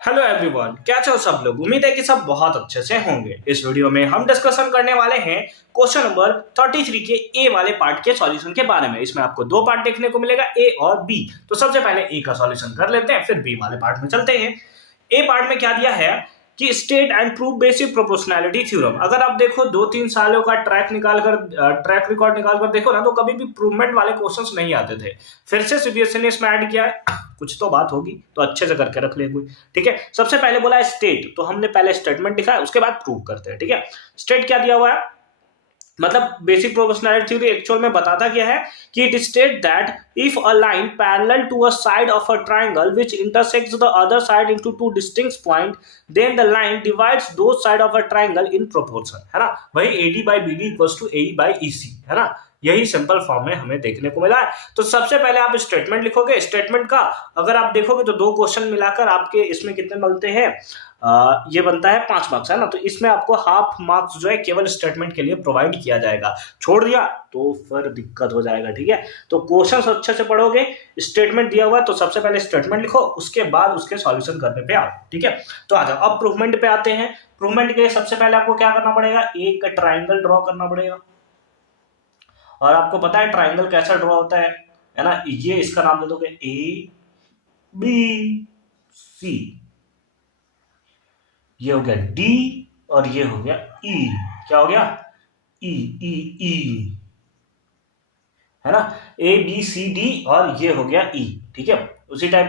Hello everyone, कैसे हो सब लोग। उम्मीद है कि सब बहुत अच्छे से होंगे। इस वीडियो में हम डिस्कशन करने वाले हैं क्वेश्चन नंबर 33 के ए वाले पार्ट के सॉल्यूशन के बारे में। इसमें आपको दो पार्ट देखने को मिलेगा, ए और बी। तो सबसे पहले ए का सॉल्यूशन कर लेते हैं, फिर बी वाले पार्ट में चलते हैं। ए पार्ट में क्या दिया है कि state and prove basic proportionality theorem. अगर आप देखो 2-3 सालों का ट्रैक रिकॉर्ड निकाल कर देखो ना, तो कभी भी प्रूवमेंट वाले क्वेश्चंस नहीं आते थे। फिर से सीबीएसई ने इसमें ऐड किया है, कुछ तो बात होगी, तो अच्छे से करके रख ले कोई। ठीक है, सबसे पहले बोला है स्टेट, तो हमने पहले स्टेटमेंट लिखा है, उसके बाद प्रूव करते हैं। ठीक है, स्टेट क्या दिया हुआ है, मतलब बेसिक प्रोपोर्शनैलिटी थ्योरी एक्चुअल में बताता क्या है कि it state that if a line parallel to a side of a triangle which intersects the other side into two distinct point, then the line divides those side of a triangle in proportion, है ना। वही AD by BD equals to AE by EC, है ना। यही simple form में हमें देखने को मिला है। तो सबसे पहले आप स्टेटमेंट लिखोगे। स्टेटमेंट का अगर आप देखोगे तो दो क्वेश्चन मिलाकर आपके इसमें कितने मिलते हैं, ये बनता है 5 मार्क्स, है ना। तो इसमें आपको हाफ मार्क्स जो है केवल स्टेटमेंट के लिए प्रोवाइड किया जाएगा। छोड़ दिया तो फिर दिक्कत हो जाएगा। ठीक है, तो क्वेश्चंस अच्छे से पढ़ोगे। स्टेटमेंट दिया हुआ तो सबसे पहले स्टेटमेंट लिखो, उसके बाद उसके सॉल्यूशन करने पे आओ। ठीक है, तो आ जाओ अब प्रूवमेंट पे आते हैं। प्रूवमेंट के लिए सबसे पहले आपको क्या करना पड़ेगा, एक ट्राइंगल ड्रॉ करना पड़ेगा। और आपको पता है ट्राइंगल कैसा ड्रॉ होता है ना। ये इसका नाम दे दोगे ABC, ये हो गया D और ये हो गया E। क्या हो गया, E, है ना। ABCD और ये हो गया E। ठीक है, उसी टाइप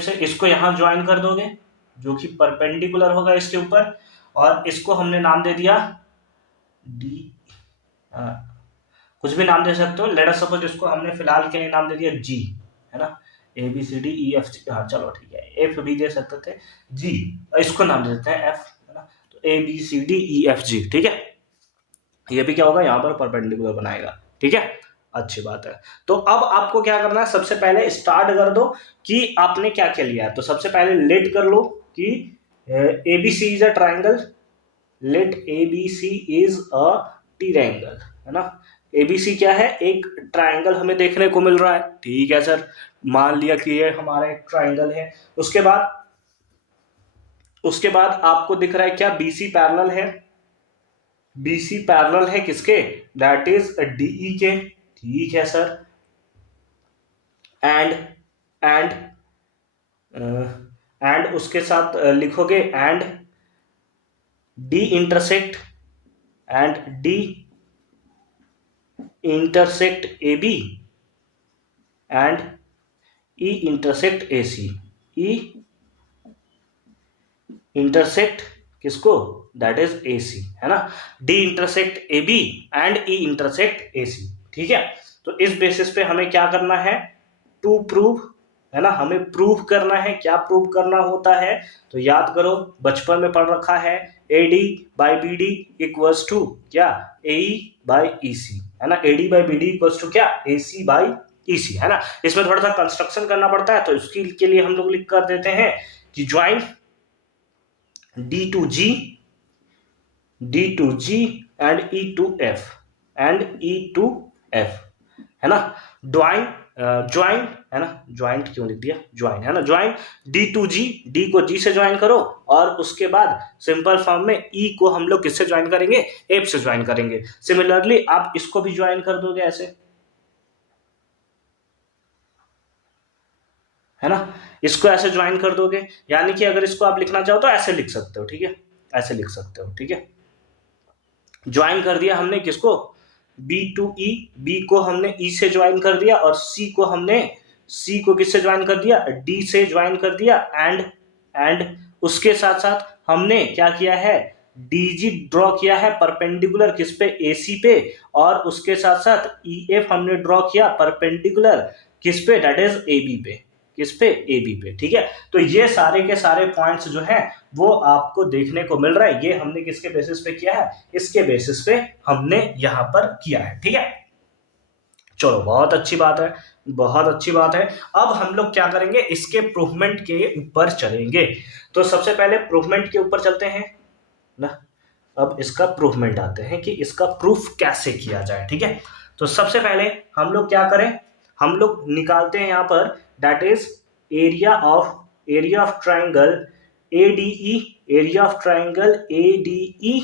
से इसको यहां ज्वाइन कर दोगे, जो कि परपेंडिकुलर होगा इसके ऊपर। और इसको हमने नाम दे दिया D, कुछ भी नाम दे सकते हो। लेट अस सपोज इसको हमने फिलहाल के लिए नाम दे दिया G, है ना। ABCDEFG, हाँ चलो ठीक है, F भी दे सकते थे, G इसको नाम दे देते हैं F, है ना। तो ABCDEFG, ठीक है। ये भी क्या होगा, यहाँ पर परपेंडिकुलर बनाएगा। ठीक है, अच्छी बात है। तो अब आपको क्या करना है, सबसे पहले स्टार्ट कर दो कि आपने क्या क्या लिया है। तो सबसे पहले लेट कर लो कि ABC is a triangle, let ABC is a triangle, है ना। ABC क्या है, एक ट्राइंगल हमें देखने को मिल रहा है। ठीक है सर, मान लिया कि ये हमारा एक ट्राइंगल है। उसके बाद आपको दिख रहा है क्या, BC पैरेलल है। BC पैरेलल है किसके, दैट इज DE के। ठीक है सर, एंड उसके साथ लिखोगे and D intersect AB and E intersect AC। E intersect किसको, दैट इज AC, है ना। D intersect AB and E intersect AC। ठीक है, तो इस बेसिस पे हमें क्या करना है, टू प्रूव, है ना। हमें प्रूव करना है। क्या प्रूव करना होता है, तो याद करो, बचपन में पढ़ रखा है, AD by BD equals to क्या, AE by EC, है ना। AD by BD equals to क्या, AC by EC, है ना। इसमें थोड़ा सा कंस्ट्रक्शन करना पड़ता है, तो इसके के लिए हम लोग लिख कर देते हैं कि join D to G and E to F, है ना। ज्वाइन है ना, ज्वाइंट क्यों लिख दिया, ज्वाइन, है ना। Join D to G, D को G से ज्वाइन करो, और उसके बाद सिंपल फॉर्म में E को हम लोग किससे ज्वाइन करेंगे, F से ज्वाइन करेंगे। सिमिलरली आप इसको भी ज्वाइन कर दोगे ऐसे, है ना। इसको ऐसे ज्वाइन कर दोगे, यानी कि अगर इसको आप लिखना चाहो तो ऐसे लिख सकते हो। ठीक है, ऐसे लिख सकते हो। ठीक है, ज्वाइन कर दिया हमने किसको, B to E, B को हमने E से ज्वाइन कर दिया, और C को किससे ज्वाइन कर दिया, D से ज्वाइन कर दिया। एंड उसके साथ साथ हमने क्या किया है, DG ड्रॉ किया है परपेंडिकुलर किस पे, AC पे। और उसके साथ साथ EF हमने ड्रॉ किया परपेंडिकुलर किस पे, दैट इज AB पे। किस पे, AB पे। ठीक है, तो ये सारे के सारे पॉइंट्स जो हैं वो आपको देखने को मिल रहा है। ये हमने किसके बेसिस पे किया है, इसके बेसिस पे हमने यहां पर किया है। ठीक है, चलो बहुत अच्छी बात है, बहुत अच्छी बात है। अब हम लोग क्या करेंगे, इसके प्रूवमेंट के ऊपर चलेंगे। तो सबसे पहले प्रूवमेंट के ऊपर चलते हैं ना। अब इसका प्रूवमेंट आते हैं कि इसका प्रूफ कैसे किया जाए। ठीक है, तो सबसे पहले हम लोग क्या करें, हम लोग निकालते हैं यहां पर, that is area of area of triangle ADE, area of triangle ADE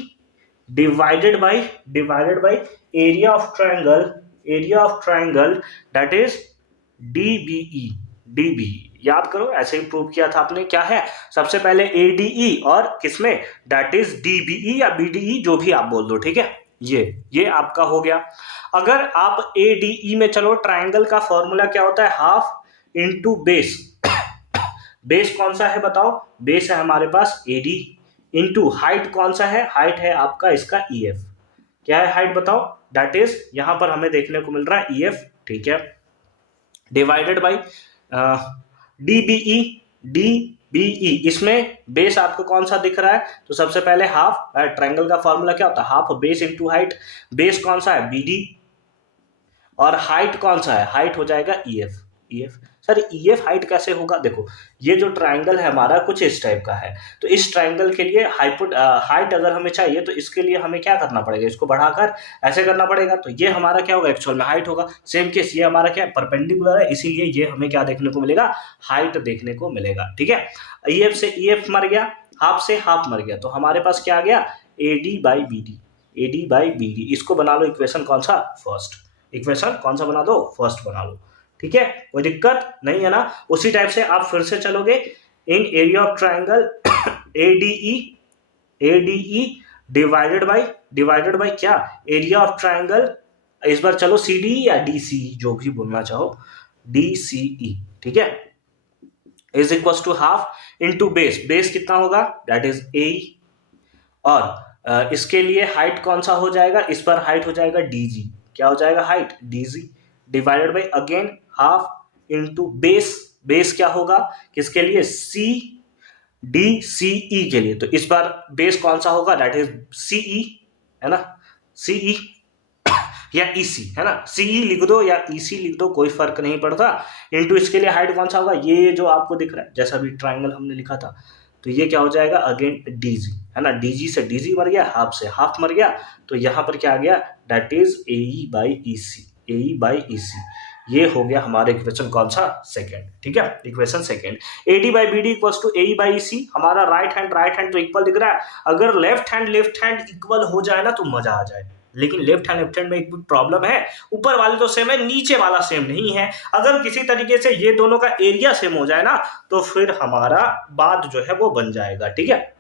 divided by area of triangle that is DBE। याद करो, ऐसे ही प्रूव किया था आपने। क्या है, सबसे पहले ADE और किसमें, दैट इज DBE या BDE, जो भी आप बोल दो, ठीक है। ये आपका हो गया। अगर आप ADE में चलो, ट्राइंगल का फॉर्मूला क्या होता है, हाफ इंटू बेस। बेस कौन सा है बताओ, बेस है हमारे पास AD, इंटू हाइट कौन सा है, हाइट है आपका इसका EF। क्या है हाइट बताओ, दैट इज यहां पर हमें देखने को मिल रहा है EF, ठीक है, डिवाइडेड बाई DBE। इसमें बेस आपको कौन सा दिख रहा है, तो सबसे पहले हाफ, ट्राइंगल का फॉर्मूला क्या होता है, half base into height. Base कौन सा है BD, और हाइट कौन सा है, हाइट हो जाएगा EF। सर EF हाइट कैसे होगा, देखो ये जो ट्राइंगल है हमारा कुछ इस टाइप का है, तो इस ट्राइंगल के लिए हाइट अगर हमें चाहिए तो इसके लिए हमें क्या करना पड़ेगा, इसको बढ़ाकर ऐसे करना पड़ेगा, तो ये हमारा क्या होगा, एक्चुअल में हाइट होगा। सेम केस ये हमारा क्या है, परपेंडिकुलर है, इसीलिए ये हमें क्या देखने को मिलेगा, हाइट देखने को मिलेगा, ठीक है। EF से EF मर गया, हाफ से हाफ मर गया, तो हमारे पास क्या आ गया, AD बाई BD। इसको बना लो इक्वेशन कौन सा, फर्स्ट। इक्वेशन कौन सा बना दो, फर्स्ट बना लो, ठीक है, कोई दिक्कत नहीं है ना। उसी टाइप से आप फिर से चलोगे, in area of triangle ADE divided by क्या, एरिया ऑफ ट्राइंगल, इस बार चलो CDE या DCE, जो भी बोलना चाहो, DCE, ठीक है, is equal to half into base कितना होगा, दैट इज AE, और इसके लिए हाइट कौन सा हो जाएगा, इस पर हाइट हो जाएगा DG। क्या हो जाएगा, height DG, divided by again half into base क्या होगा, किसके लिए, DCE के लिए, तो इस बार बेस कौन सा होगा, दैट इज CE, है ना, CE या EC, है ना, CE लिख दो या EC लिख दो, कोई फर्क नहीं पड़ता। इंटू इसके लिए हाइट कौन सा होगा, ये जो आपको दिख रहा है, जैसा भी ट्राइंगल हमने लिखा था, तो ये क्या हो जाएगा, अगेन DG, है ना, DG से DG मर गया, हाफ से हाफ मर गया, तो यहां पर क्या आ गया, that is AE by EC। ये हो गया हमारे इक्वेशन कौन सा, सेकंड, ठीक है, equation second. AD by BD equals to AE by EC। हमारा राइट हैंड तो इक्वल दिख रहा है, अगर लेफ्ट हैंड इक्वल हो जाए ना तो मजा आ जाए, लेकिन लेफ्ट हैंड में एक प्रॉब्लम है, ऊपर वाले तो सेम है, नीचे वाला सेम नहीं है। अगर किसी तरीके से ये दोनों का एरिया सेम हो जाए ना, तो फिर हमारा बात जो है वो बन जाएगा, ठीक है।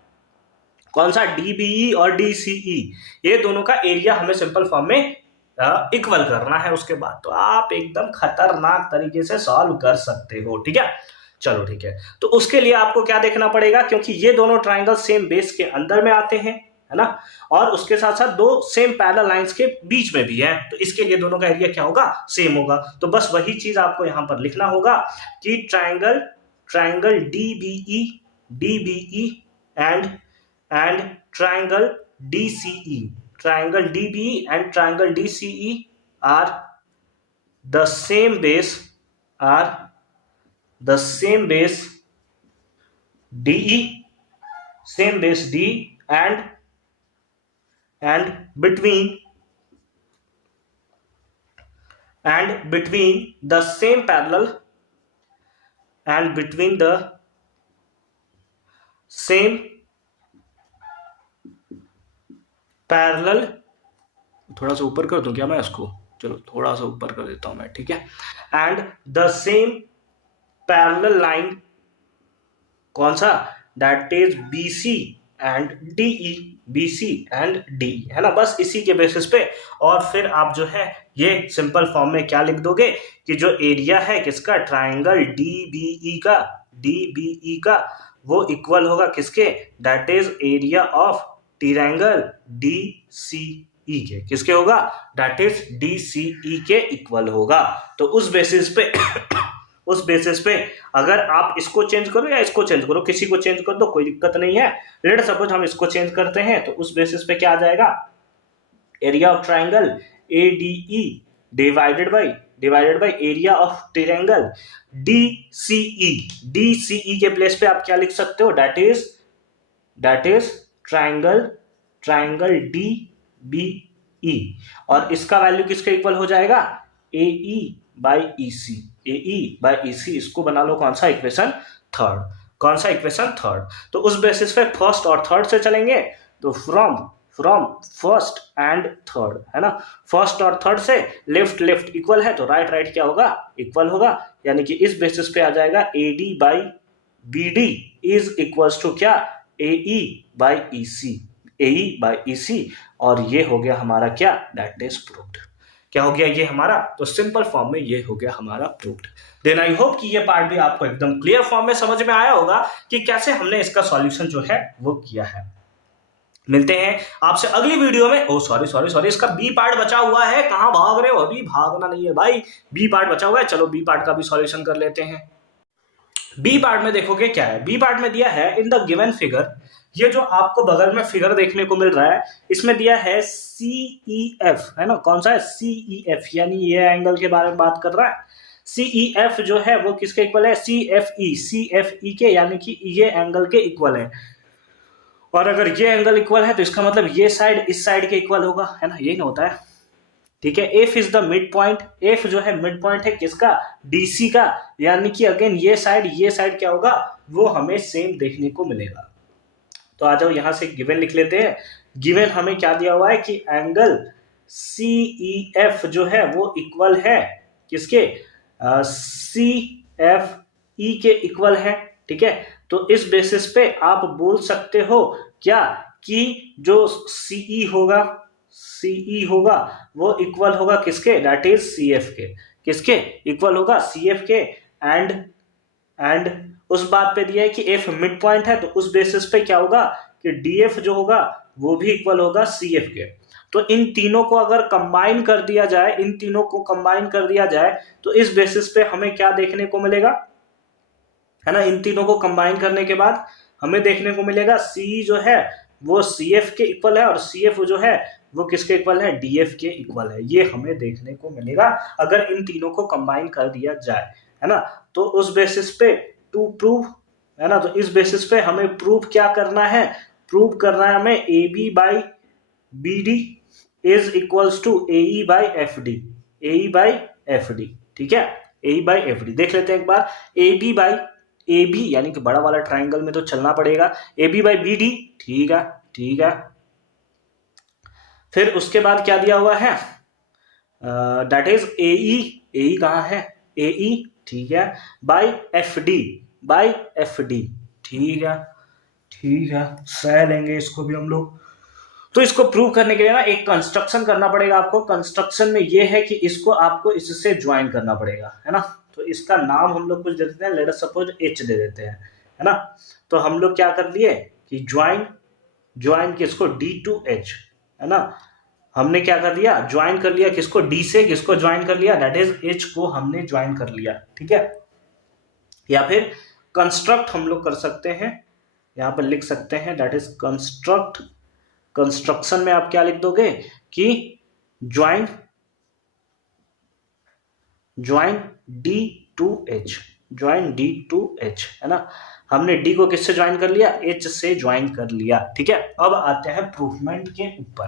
कौन सा, DBE और DCE, ये दोनों का एरिया हमें सिंपल फॉर्म में इक्वल करना है, उसके बाद तो आप एकदम खतरनाक तरीके से सॉल्व कर सकते हो, ठीक है। चलो ठीक है, तो उसके लिए आपको क्या देखना पड़ेगा, क्योंकि ये दोनों ट्राइंगल सेम बेस के अंदर में आते हैं, है ना, और उसके साथ साथ दो सेम पैरेलल लाइंस के बीच में भी है, तो इसके लिए दोनों का एरिया क्या होगा, सेम होगा। तो बस वही चीज आपको यहां पर लिखना होगा कि triangle DBE and triangle DBE and triangle DCE are the same base DE, same base D, and between the same parallel and between the same parallel, थोड़ा सा ऊपर कर दूं क्या मैं इसको, चलो थोड़ा सा ऊपर कर देता हूं मैं, ठीक है, and the same parallel line कौन सा, that is BC and DE, है ना, बस इसी के बेसिस पे। और फिर आप जो है ये सिंपल फॉर्म में क्या लिख दोगे कि जो एरिया है किसका, ट्राइंगल DBE का वो इक्वल होगा किसके, that is area of triangle DCE के, किसके होगा, दैट इज DCE के इक्वल होगा। तो उस बेसिस पे अगर आप इसको चेंज करो या इसको चेंज करो, किसी को चेंज कर दो, कोई दिक्कत नहीं है। लेट सपोज हम इसको चेंज करते हैं, तो उस बेसिस पे क्या आ जाएगा, area of triangle ADE divided by area of triangle DCE के प्लेस पे आप क्या लिख सकते हो, दैट इज ट्राइंगल DBE, और इसका वैल्यू किसके इक्वल हो जाएगा, AE बाई EC। इसको बना लो कौन सा, इक्वेशन थर्ड। कौन सा इक्वेशन? थर्ड। तो उस बेसिस पे फर्स्ट और थर्ड से चलेंगे, तो फ्रॉम फर्स्ट एंड थर्ड, है ना। फर्स्ट और थर्ड से लेफ्ट लेफ्ट इक्वल है, तो राइट राइट क्या होगा? इक्वल होगा। यानी कि इस बेसिस पे आ जाएगा AD by BD is equals to क्या? AE बाई EC, और ये हो गया हमारा क्या? That is proved. क्या हो गया ये हमारा? तो सिंपल फॉर्म में ये हो गया हमारा प्रूव्ड। देन आई होप कि ये पार्ट भी आपको एकदम क्लियर फॉर्म में समझ में आया होगा कि कैसे हमने इसका सॉल्यूशन जो है वो किया है। मिलते हैं आपसे अगली वीडियो में। ओ सॉरी, इसका बी पार्ट बचा हुआ है। कहां भाग रहे हो? अभी भागना नहीं है भाई, बी पार्ट बचा हुआ है। चलो बी पार्ट का भी सॉल्यूशन कर लेते हैं। बी पार्ट में देखोगे क्या है। बी पार्ट में दिया है इन द गिवन फिगर, ये जो आपको बगल में फिगर देखने को मिल रहा है, इसमें दिया है CEF, है ना। कौन सा है? CEF, यानी ये एंगल के बारे में बात कर रहा है। CEF जो है वो किसके इक्वल है? CFE के, यानी कि ये एंगल के इक्वल है। और अगर ये एंगल इक्वल है तो इसका मतलब ये साइड इस साइड के इक्वल होगा, है ना। यही ना होता है, ठीक है। F is the mid point, F जो है मिड पॉइंट है किसका? DC का, यानी कि अगेन ये साइड क्या होगा? वो हमें सेम देखने को मिलेगा। तो आ जाओ यहां से गिवन लिख लेते हैं। गिवन हमें क्या दिया हुआ है कि एंगल CEF जो है वो इक्वल है किसके? CFE के इक्वल है, ठीक है। तो इस बेसिस पे आप बोल सकते हो क्या कि जो CE होगा वो इक्वल होगा किसके? दैट इज CF के। किसके इक्वल होगा? CF के। एंड उस बात पे दिया है कि F मिड पॉइंट है, तो उस बेसिस पे क्या होगा कि DF जो होगा वो भी इक्वल होगा CF के। तो इन तीनों को अगर कंबाइन कर दिया जाए, तो इस बेसिस पे हमें क्या देखने को मिलेगा, है ना। इन तीनों को कंबाइन करने के बाद हमें देखने को मिलेगा CE जो है वो CF के इक्वल है, और CF जो है वो किसके इक्वल है? DF के इक्वल है। ये हमें देखने को मिलेगा अगर इन तीनों को कंबाइन कर दिया जाए, है ना। तो उस बेसिस पे टू प्रूव, है ना, तो इस बेसिस पे हमें प्रूव क्या करना है? प्रूव करना है हमें AB by BD is equals to AE by FD, ठीक है। AE बाई FD देख लेते हैं एक बार। AB यानी कि बड़ा वाला ट्राइंगल में तो चलना पड़ेगा। AB बाई BD, ठीक है। फिर उसके बाद क्या दिया हुआ है? दैट इज AE कहां है? AE, ठीक है, बाई FD, ठीक है। सह लेंगे इसको भी हम लोग। तो इसको प्रूव करने के लिए ना एक कंस्ट्रक्शन करना पड़ेगा आपको। कंस्ट्रक्शन में ये है कि इसको आपको इससे ज्वाइन करना पड़ेगा, है ना। तो इसका नाम हम लोग कुछ दे देते हैं, लेट अस सपोज H दे देते हैं, है ना। तो हम लोग क्या कर लिए कि ज्वाइन किसको? D to H, है ना। हमने क्या कर लिया? ज्वाइन कर लिया किसको? D से किसको ज्वाइन कर लिया? दैट इज H को हमने ज्वाइन कर लिया, ठीक है। या फिर कंस्ट्रक्ट हम लोग कर सकते हैं, यहां पर लिख सकते हैं दैट इज कंस्ट्रक्शन में आप क्या लिख दोगे कि ज्वाइन D to H, है ना। हमने D को किससे ज्वाइन कर लिया? H से ज्वाइन कर लिया, ठीक है। अब आते हैं प्रूफमेंट के ऊपर,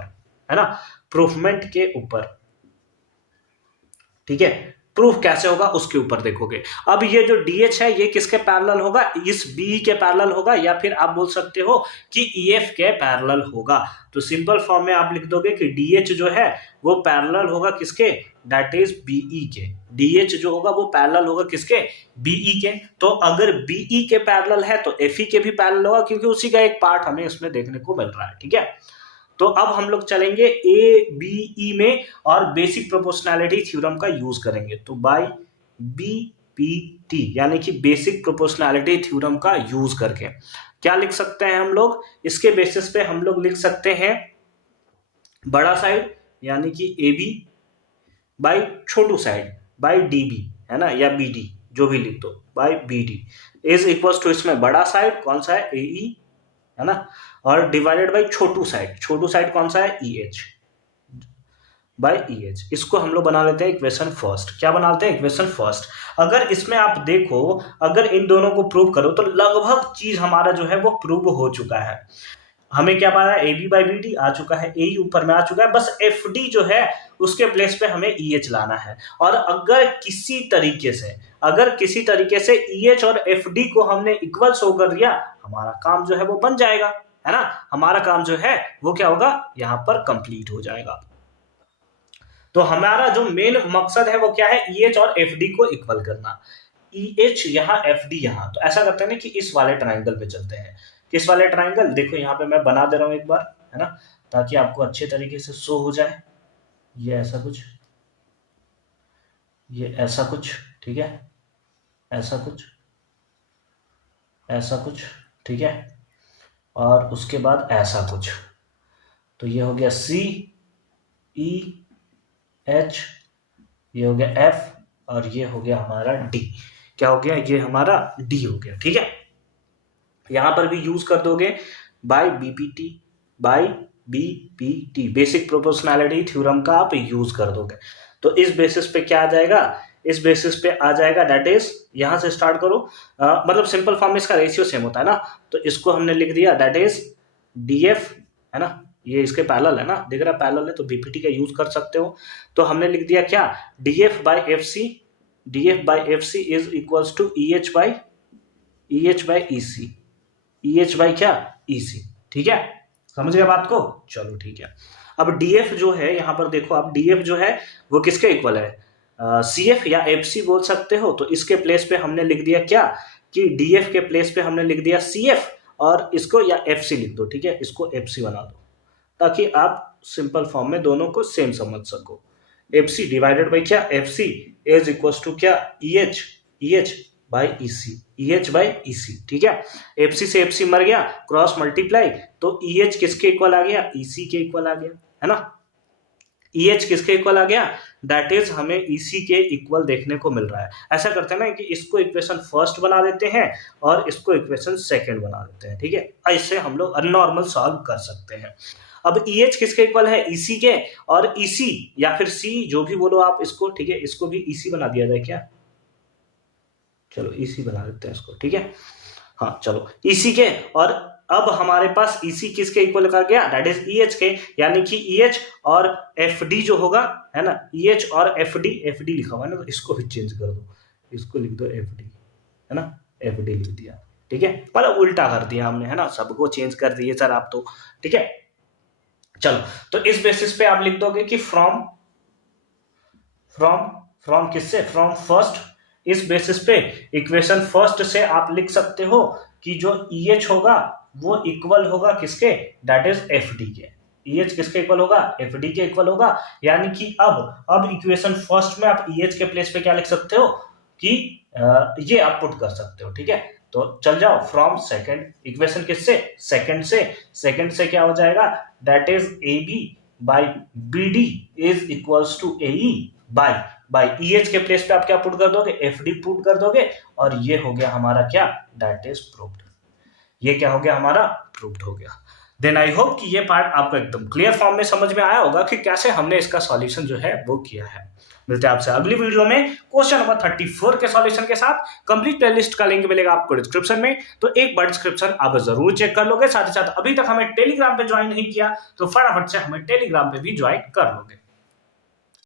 है ना। प्रूफमेंट के ऊपर, ठीक है। प्रूफ कैसे होगा उसके ऊपर देखोगे। अब ये जो DH है ये किसके पैरेलल होगा? इस BE के पैरेलल होगा, या फिर आप बोल सकते हो कि EF के पैरेलल होगा। तो सिंपल फॉर्म में आप लिख दोगे कि DH जो है वो पैरेलल होगा किसके? दैट इज BE के। DH जो होगा वो पैरेलल होगा किसके? BE के। तो अगर BE के पैरेलल है तो FE के भी पैरेलल होगा, क्योंकि उसी का एक पार्ट हमें इसमें देखने को मिल रहा है, ठीक है। तो अब हम लोग चलेंगे ABE में और बेसिक प्रोपोर्शनैलिटी थ्योरम का यूज करेंगे। तो बाय BPT यानी कि बेसिक प्रोपोर्शनैलिटी थ्योरम का यूज करके क्या लिख सकते हैं हम लोग? इसके बेसिस पे हम लोग लिख सकते हैं बड़ा साइड यानी कि AB बाय छोटू साइड बाय DB, है ना, या BD, जो भी लिख दो, by BD is equals to इसमें बड़ा साइड कौन सा है? AE, है ना, और डिवाइडेड बाय छोटू साइड कौन सा है? EH by EH। इसको हम लोग बना लेते हैं इक्वेशन फर्स्ट। क्या बनाते हैं? Equation first. अगर इसमें आप देखो, अगर इन दोनों को प्रूव करो तो लगभग चीज हमारा जो है वो प्रूव हो चुका है। हमें क्या पता है, A B by B D आ चुका है, ए ऊपर में आ चुका है, बस एफ डी जो है उसके प्लेस पे हमें ई एच लाना है। और अगर किसी तरीके से ई एच और एफ डी को हमने इक्वल शो कर दिया, हमारा काम जो है वो बन जाएगा, है ना। हमारा काम जो है वो क्या होगा, यहां पर कंप्लीट हो जाएगा। तो हमारा जो मेन मकसद है वो क्या है, ई एच और एफ डी को इक्वल करना। ई एच यहाँ, एफ डी यहाँ, तो ऐसा करते हैं ना कि इस वाले ट्राइंगल पे चलते हैं। किस वाले ट्राइंगल, देखो यहाँ पे मैं बना दे रहा हूं एक बार, है ना, ताकि आपको अच्छे तरीके से शो हो जाए। ये ऐसा कुछ, ये ऐसा कुछ, ठीक है, ऐसा कुछ, ऐसा कुछ, ठीक है, और उसके बाद ऐसा कुछ। तो ये हो गया सी ई एच, ये हो गया एफ, और ये हो गया हमारा डी। क्या हो गया, ये हमारा डी हो गया, ठीक है। यहां पर भी यूज कर दोगे by BPT, by BPT, basic proportionality theorem का आप यूज कर दोगे। तो इस बेसिस पे क्या आ जाएगा, इस बेसिस पे आ जाएगा, दैट इज, यहां से स्टार्ट करो, मतलब सिंपल फॉर्म में इसका रेशियो सेम होता है ना, तो इसको हमने लिख दिया दैट इज डीएफ, है ना, ये इसके पैरेलल है ना, दिख रहा है पैरेलल है, तो बीपीटी का यूज कर सकते हो। तो हमने लिख दिया क्या, DF by F C, DF by F C is equals to E H by E C, E H by क्या, ई सी, ठीक है, समझ गए बात को। चलो ठीक है। अब डीएफ जो है, यहां पर देखो आप, डीएफ जो है वो किसके इक्वल है, सीएफ या एफसी बोल सकते हो। तो इसके प्लेस पे हमने लिख दिया क्या, कि डीएफ के प्लेस पे हमने लिख दिया सीएफ, और इसको या एफसी लिख दो, ठीक है, इसको एफसी बना दो, ताकि आप सिंपल फॉर्म में दोनों को सेम समझ सको। एफसी डिवाइडेड बाई क्या, एफसी इज इक्वल्स टू क्या, E H by E C, E H by E C, ठीक है। एफसी से एफसी मर गया, क्रॉस मल्टीप्लाई, तो ई एच किसके इक्वल आ गया, ई सी के इक्वल आ गया, है ना। ई एच किसके इक्वल आ गया, दैट इज हमें ई सी के इक्वल देखने को मिल रहा है। ऐसा करते हैं ना कि इसको इक्वेशन फर्स्ट बना देते हैं और इसको इक्वेशन सेकंड बना देते हैं, ठीक है, ऐसे हम लोग नॉर्मल सॉल्व कर सकते हैं। अब ई एच किसके इक्वल है, ई सी के, और ई सी या फिर सी जो भी बोलो आप इसको, ठीक है, इसको भी ई सी बना दिया जाए क्या, चलो ई सी बना देते हैं इसको, ठीक है, हाँ चलो ई सी के। और अब हमारे पास ई सी किसके इक्वल का गया, दैट इज ई एच के, यानी कि ई एच और एफ डी जो होगा, है ना, ई एच और एफ डी लिखा हुआ है ना, तो इसको भी चेंज कर दो, इसको लिख दो एफ डी, है ना, एफ डी लिख दिया, ठीक है, मतलब उल्टा कर दिया हमने, है ना, सबको चेंज कर दिए सर आप तो, ठीक है। चलो, तो इस बेसिस पे आप लिख दोगे कि फ्रॉम किससे, फ्रॉम फर्स्ट, इस बेसिस पे इक्वेशन फर्स्ट से आप लिख सकते हो कि जो ई एच होगा वो इक्वल होगा किसके, दैट इज एफ डी के। ई एच किसके इक्वल होगा, एफ डी के इक्वल होगा, यानी कि अब इक्वेशन फर्स्ट में आप ई एच के प्लेस पे क्या लिख सकते हो, कि ये आप पुट कर सकते हो, ठीक है। तो चल जाओ, फ्रॉम सेकंड, इक्वेशन किससे, सेकंड से क्या हो जाएगा, that is A B by B D is equals to A E by E H के प्लेस पे आप क्या पुट कर दोगे, एफ डी पुट कर दोगे, और ये हो गया हमारा क्या, दैट इज प्रूव्ड। ये क्या हो गया हमारा, प्रूव्ड हो गया। देन आई होप कि ये पार्ट आपको एकदम क्लियर फॉर्म में समझ में आया होगा कि कैसे हमने इसका सॉल्यूशन जो है वो किया है। मिलते हैं आपसे अगली वीडियो में क्वेश्चन नंबर 34 के सॉल्यूशन के साथ। कंप्लीट प्लेलिस्ट का लिंक मिलेगा आपको डिस्क्रिप्शन में, तो एक बार डिस्क्रिप्शन आप जरूर चेक कर लोगे। साथ ही साथ अभी तक हमें टेलीग्राम पे ज्वाइन नहीं किया तो फटाफट से हमें टेलीग्राम पे भी ज्वाइन कर लोगे।